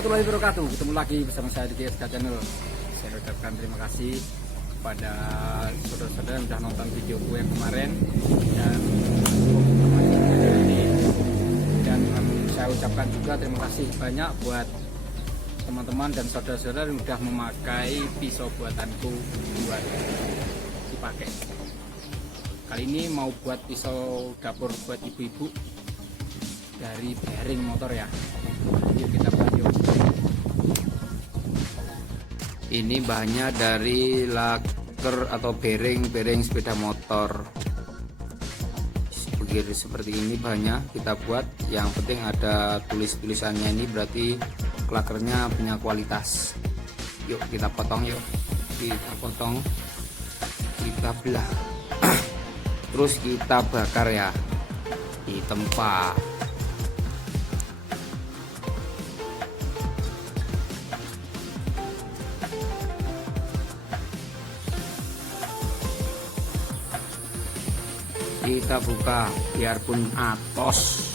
warahmatullahi wabarakatuh. Ketemu lagi bersama saya di GSK Channel. Saya ucapkan terima kasih kepada saudara-saudara yang sudah nonton videoku yang kemarin dan saya ucapkan juga terima kasih banyak buat teman-teman dan saudara-saudara yang sudah memakai pisau buatanku buat dipakai. Kali ini mau buat pisau dapur buat ibu-ibu dari bearing motor ya. Yuk kita buat yuk. Ini bahannya dari laker atau bearing sepeda motor. Begitu seperti ini bahannya kita buat. Yang penting ada tulisannya, ini berarti lakernya punya kualitas. Yuk kita potong yuk. Kita potong, kita belah. Terus kita bakar ya di tempat. Kita buka biarpun atos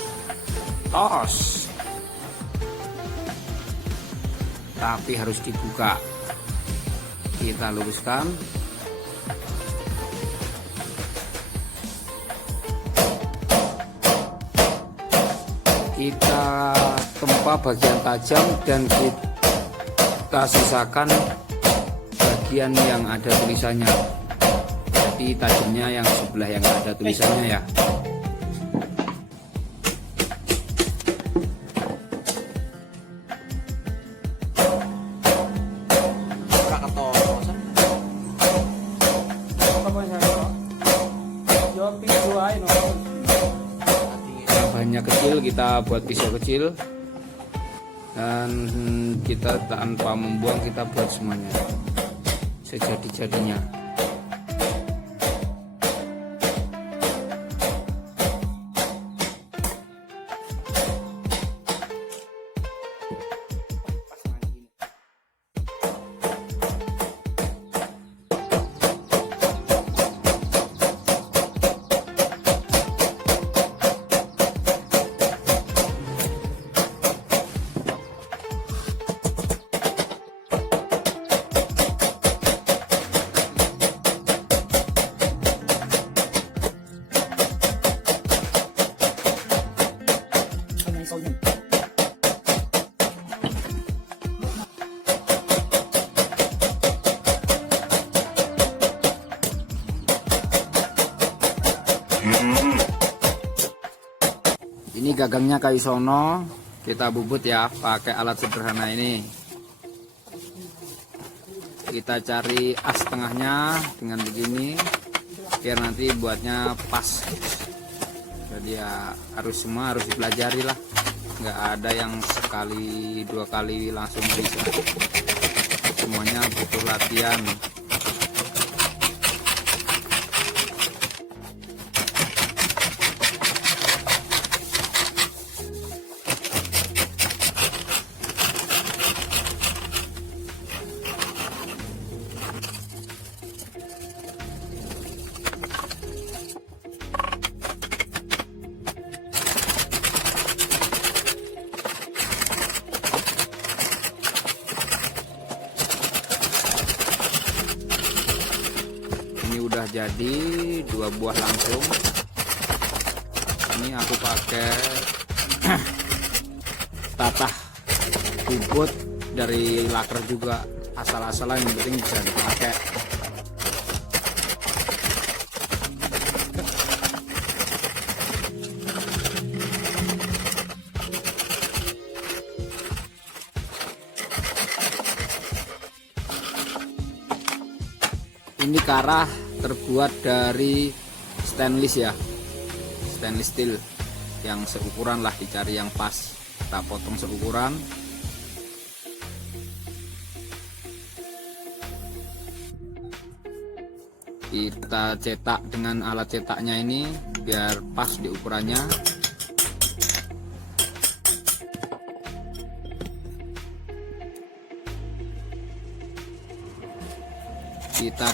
tapi harus dibuka. Kita luruskan. Kita tempa bagian tajam dan kita sisakan bagian yang ada tulisannya. Jadi tajamnya yang sebelah yang ada tulisannya ya. Bahannya kecil, kita buat pisau kecil dan kita tanpa membuang kita buat semuanya sejadi-jadinya. Ini gagangnya kayu sono, kita bubut ya pakai alat sederhana ini. Kita cari as tengahnya dengan begini biar nanti buatnya pas. Jadi ya semua harus dipelajari lah, nggak ada yang sekali dua kali langsung bisa, semuanya butuh latihan. Udah jadi 2 buah langsung. Ini aku pakai tatah bubut dari laker juga, asal-asalan yang penting bisa dipakai. Ini karah terbuat dari stainless ya, stainless steel yang seukuran lah, dicari yang pas, kita potong seukuran. Kita cetak dengan alat cetaknya ini biar pas di ukurannya. Kita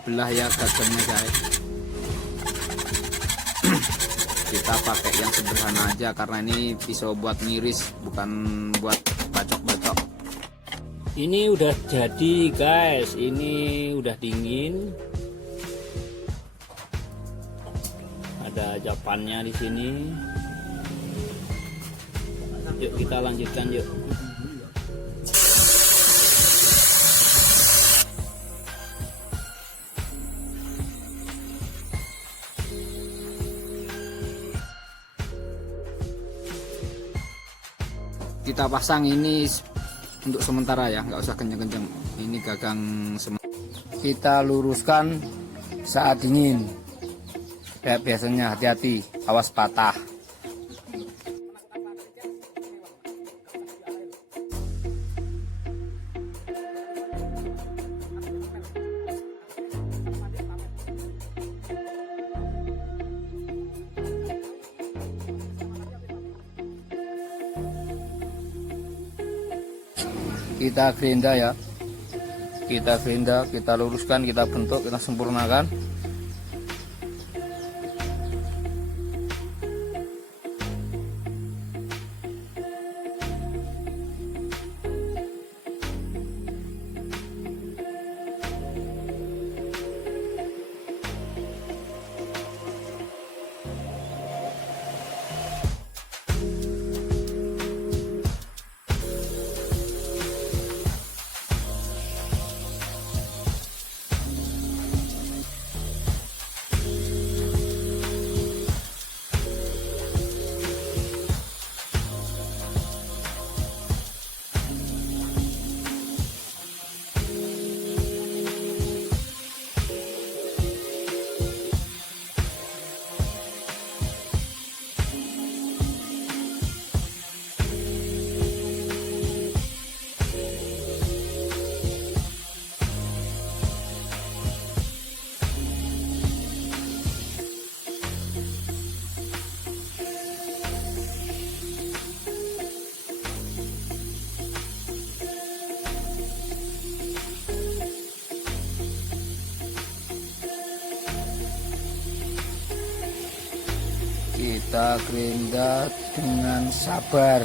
belah ya gagangnya guys. Kita pakai yang sederhana aja karena ini pisau buat ngiris, bukan buat bacok-bacok. Ini udah jadi guys, ini udah dingin. Ada japannya di sini. Yuk kita lanjutkan yuk. Kita pasang ini untuk sementara ya, nggak usah kenceng-kenceng. Ini gagang sementara. Kita luruskan saat dingin. Kayak biasanya, hati-hati, awas patah. Kita gerinda ya, kita gerinda, kita luruskan, kita bentuk, kita sempurnakan. Kita gerinda dengan sabar.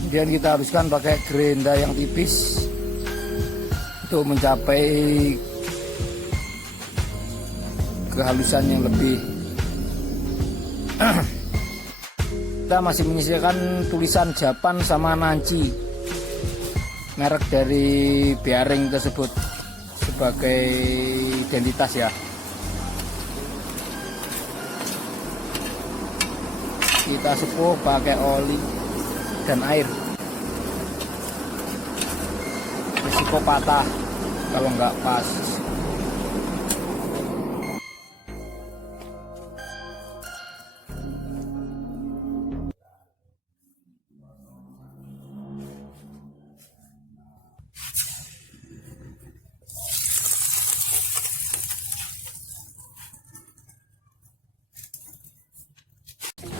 Kemudian kita haruskan pakai gerinda yang tipis untuk mencapai kehalusan yang lebih. Kita masih menyisihkan tulisan Japan sama Nanci, merek dari bearing tersebut, sebagai identitas ya. Kita sepuh pakai oli dan air. Risiko patah kalau nggak pas.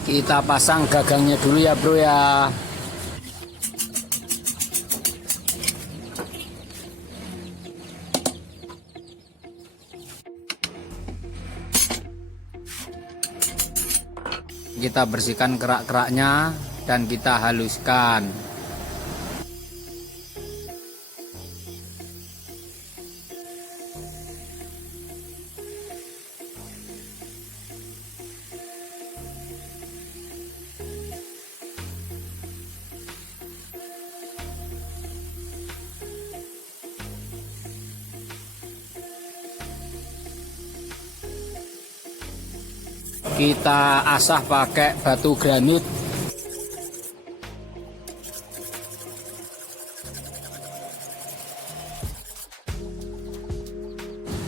Kita pasang gagangnya dulu ya bro ya. Kita bersihkan kerak-keraknya dan kita haluskan. Kita asah pakai batu granit.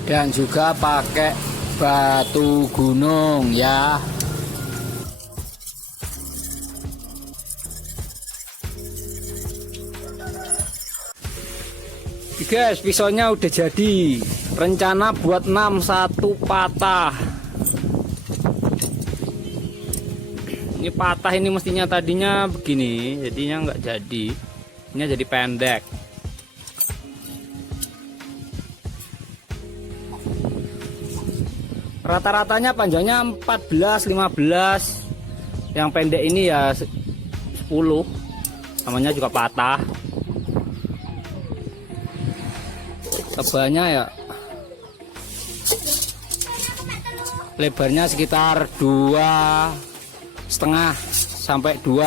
Dan juga pakai batu gunung ya. Guys, pisaunya udah jadi. Rencana buat 61 patah. Ini patah, ini mestinya tadinya begini, jadinya nggak jadi. Ini jadi pendek. Rata-ratanya panjangnya 14-15. Yang pendek ini ya 10. Namanya juga patah. Tebalnya ya lebarnya sekitar 2,5 sampai 2.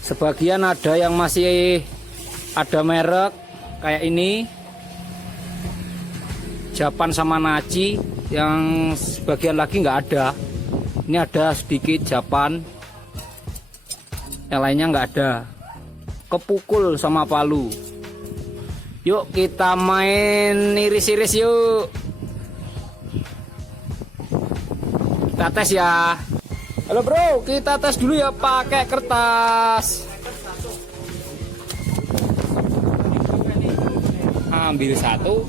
Sebagian ada yang masih ada merek kayak ini, Japan sama Naci. Yang sebagian lagi nggak ada. Ini ada sedikit Japan, yang lainnya nggak ada. Kepukul sama palu. Yuk kita main iris-iris yuk. Kita tes ya. Halo bro, kita tes dulu ya pakai kertas. Ambil satu.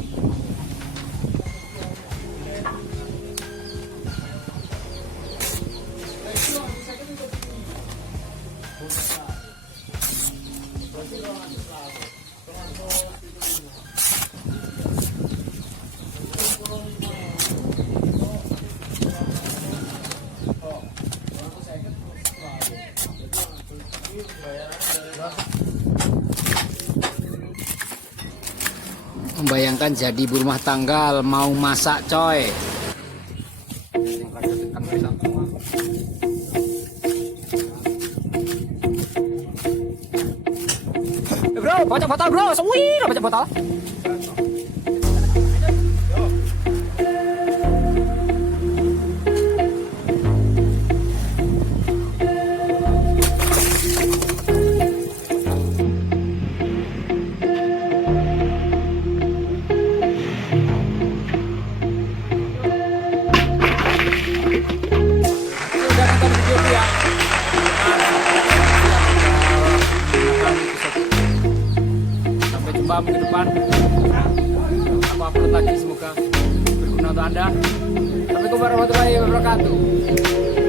Membayangkan jadi ibu rumah tangga mau masak coy. Bro, baca botol bro, sewir baca botol. Sampai jumpa minggu depan. Apa upload lagi, semoga berguna untuk Anda. Assalamualaikum warahmatullahi wabarakatuh.